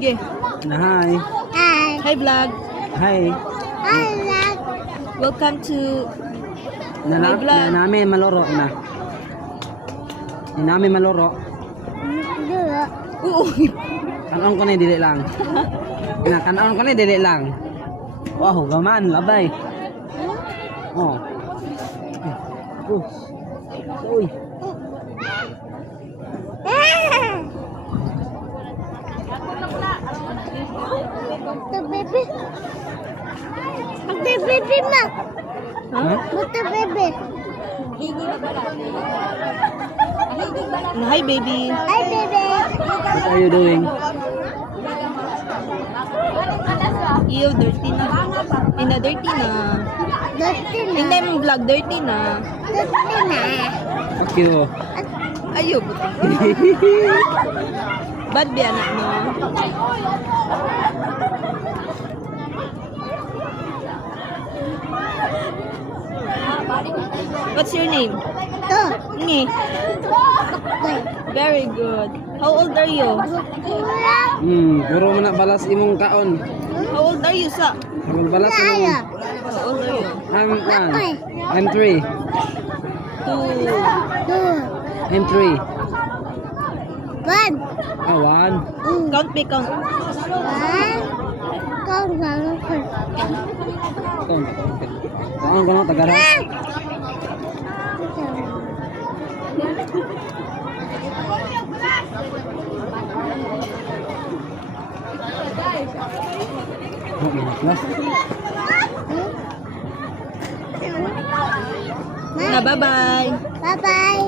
Okay. Hi. Hi. Hi vlog. Hi. Hi, vlog. Welcome to Na vlog. namin maloro ina. Namin maloro. Duro. Oo. Kanon ko ni dili lang. Ina kanon ko ni dili lang. Wow, gaman labay. Oh. Uy. The baby. The baby, ma. Huh? The baby. Hi baby. Hi, baby. What are you doing? Iyo, dirty na. Ina, dirty na. Dirty Hindi na. mong vlog, dirty na. Dirty na. Fuck you. Ayo, buti. Bad ba anak mo? What's your name? To. Ngi. Very good. How old are you? Puro man na balas imong kaon. How old are you, sa? Imong balas Kaya. imong. How old are you? I'm 3. 2. Two. I'm 3. One. One. Count me, count. One. Count, count, count. Kaon ko na tagara. Na, bye-bye. Bye-bye.